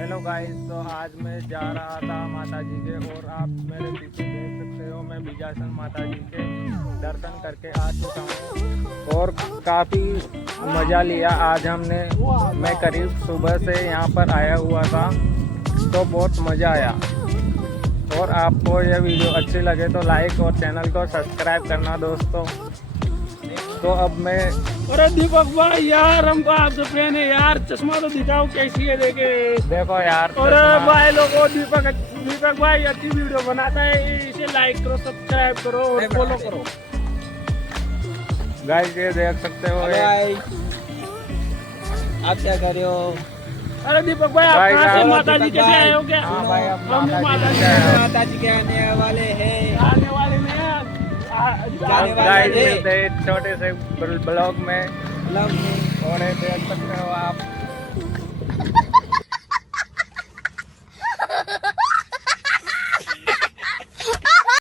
Hello guys, तो आज मैं जा रहा था माता जी के, और आप मेरे पीछे देख सकते हो मैं बिजासन माता जी के दर्शन करके आ चुका हूँ और काफ़ी मज़ा लिया। आज मैं करीब सुबह से यहाँ पर आया हुआ था, तो बहुत मज़ा आया। और आपको यह वीडियो अच्छी लगे तो लाइक और चैनल को सब्सक्राइब करना दोस्तों। तो अब मैं अरे दीपक भाई यार, हमको आपसे प्रेम है यार, चश्मा तो दिखाओ कैसी है देखे। देखो यार, अरे भाई लोगों, दीपक भाई अच्छी वीडियो बनाता है, इसे लाइक करो, सब्सक्राइब करो और फॉलो करो। गाइस ये देख सकते हो भाई आप क्या कर रहे हो? अरे दीपक भाई, आप भाई, कहाँ से आप माता जी कैसे आए हो क्या? हाँ भाई, अब हम भी माता जी माता जी के आने वाले हैं। आने वाले में जाने वाले गाइस हैं। मिलते हैं छोटे से ब्लॉग में, लव में। और ये देख सकते हो आप।